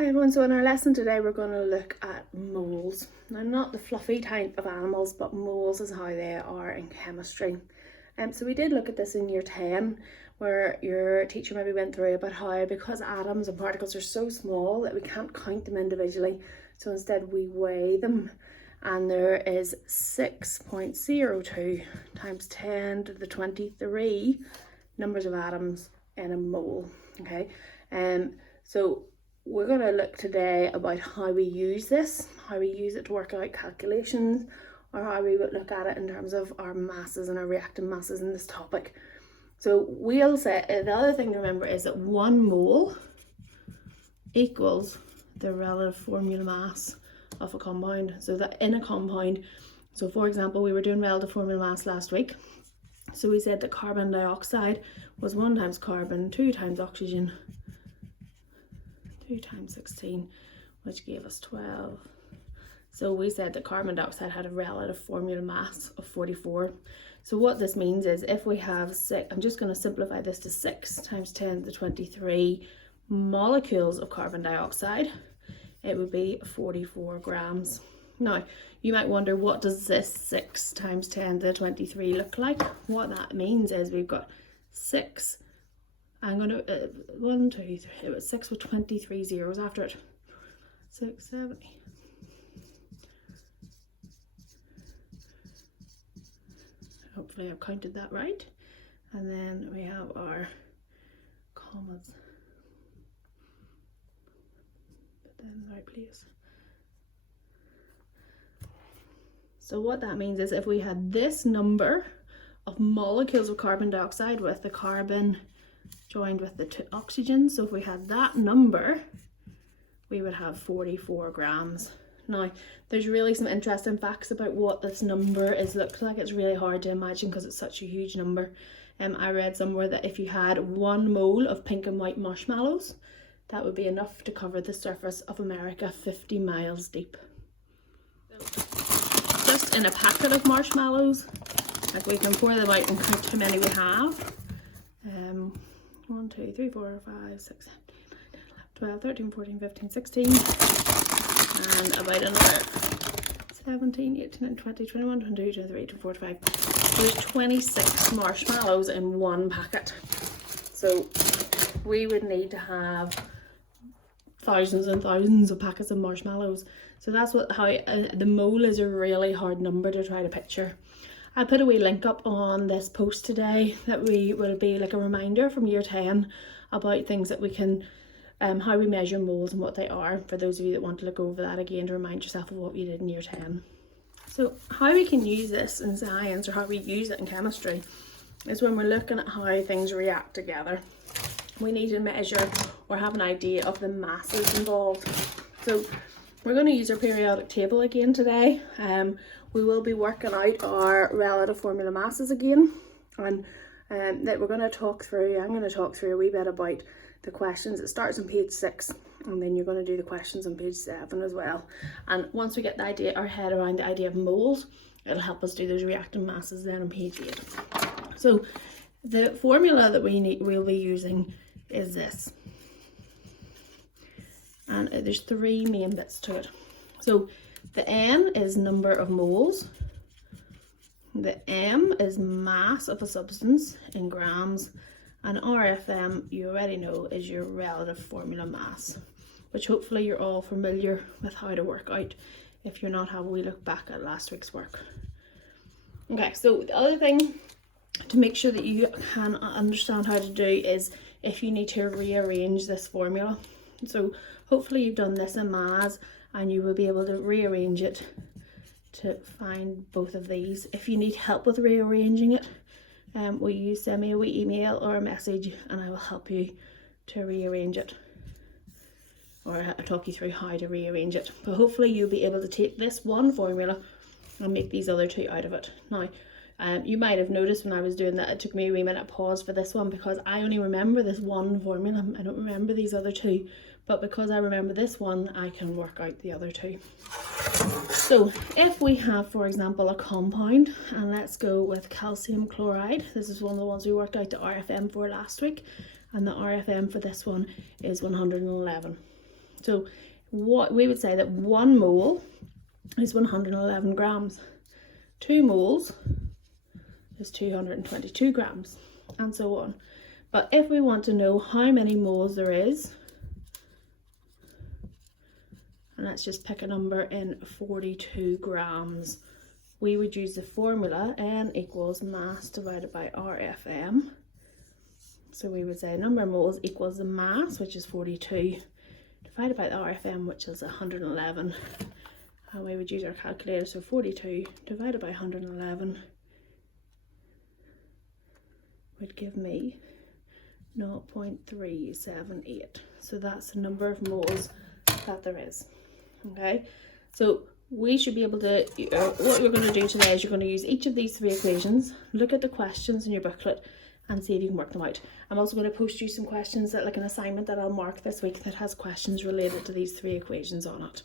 Hi everyone, so in our lesson today we're going to look at moles. Now not the fluffy type of animals, but moles is how they are in chemistry. So we did look at this in year 10 where your teacher maybe went through about how because atoms and particles are so small that we can't count them individually, so instead we weigh them, and there is 6.02 times 10 to the 23 numbers of atoms in a mole. Okay, so we're going to look today about how we use this, how we use it to work out calculations, or how we would look at it in terms of our masses and our reactant masses in this topic. So we'll say, the other thing to remember is that 1 mole equals the relative formula mass of a compound. So that in a compound, so for example, we were doing relative formula mass last week. So we said that carbon dioxide was 1 times carbon, 2 times oxygen, 2 times 16, which gave us 12. So we said that carbon dioxide had a relative formula mass of 44. So what this means is if we have I'm just going to simplify this to 6 times 10 to the 23 molecules of carbon dioxide, it would be 44 grams. Now, you might wonder, what does this 6 times 10 to the 23 look like? What that means is we've got 6, I'm going to, 1, 2, 3, it was 6 with 23 zeros after it. 6, 7, 8. Hopefully I've counted that right. And then we have our commas. Put that in the right place. So what that means is if we had this number of molecules of carbon dioxide with the carbon joined with the 2 oxygen, so if we had that number, we would have 44 grams. Now, there's really some interesting facts about what this number looks like. It's really hard to imagine because it's such a huge number. I read somewhere that if you had 1 mole of pink and white marshmallows, that would be enough to cover the surface of America 50 miles deep. Just in a packet of marshmallows, like, we can pour them out and count how many we have. 1, 2, 3, 4, 5, 6, 7, 8, 9, 10, 11, 12, 13, 14, 15, 16, and about another 17, 18, 19, 20, 21, 22, 23, 24, 25. So there's 26 marshmallows in 1 packet. So we would need to have thousands and thousands of packets of marshmallows. So that's how the mole is a really hard number to try to picture. I put a wee link up on this post today that will be like a reminder from year 10 about things that we can, how we measure moles and what they are, for those of you that want to look over that again to remind yourself of what you did in year 10. So how we can use this in science, or how we use it in chemistry, is when we're looking at how things react together. We need to measure or have an idea of the masses involved. So we're going to use our periodic table again today. We will be working out our relative formula masses again, and that we're going to talk through. I'm going to talk through a wee bit about the questions. It starts on page 6, and then you're going to do the questions on page 7 as well. And once we get our head around the idea of moles, it'll help us do those reactant masses then on page 8. So the formula that we'll be using is this, and there's 3 main bits to it. So the N is number of moles, the M is mass of a substance in grams, and RFM, you already know, is your relative formula mass, which hopefully you're all familiar with how to work out. If you're not, have we look back at last week's work. Okay, so the other thing to make sure that you can understand how to do is if you need to rearrange this formula. So hopefully you've done this in maths and you will be able to rearrange it to find both of these. If you need help with rearranging it, will you send me a wee email or a message and I will help you to rearrange it, or talk you through how to rearrange it. But hopefully you'll be able to take this one formula and make these other 2 out of it. Now, you might have noticed when I was doing that, it took me a wee minute pause for this one because I only remember this one formula. I don't remember these other 2, but because I remember this one, I can work out the other 2. So if we have, for example, a compound, and let's go with calcium chloride. This is one of the ones we worked out the RFM for last week, and the RFM for this one is 111. So what we would say that 1 mole is 111 grams, 2 moles is 222 grams, and so on. But if we want to know how many moles there is, and let's just pick a number in 42 grams, we would use the formula N equals mass divided by RFM. So we would say number of moles equals the mass, which is 42, divided by the RFM, which is 111. And we would use our calculator, so 42 divided by 111 would give me 0.378. So that's the number of moles that there is. Okay, so we should be able to, what you're going to do today is you're going to use each of these 3 equations, look at the questions in your booklet and see if you can work them out. I'm also going to post you some questions, that like an assignment that I'll mark this week that has questions related to these 3 equations on it.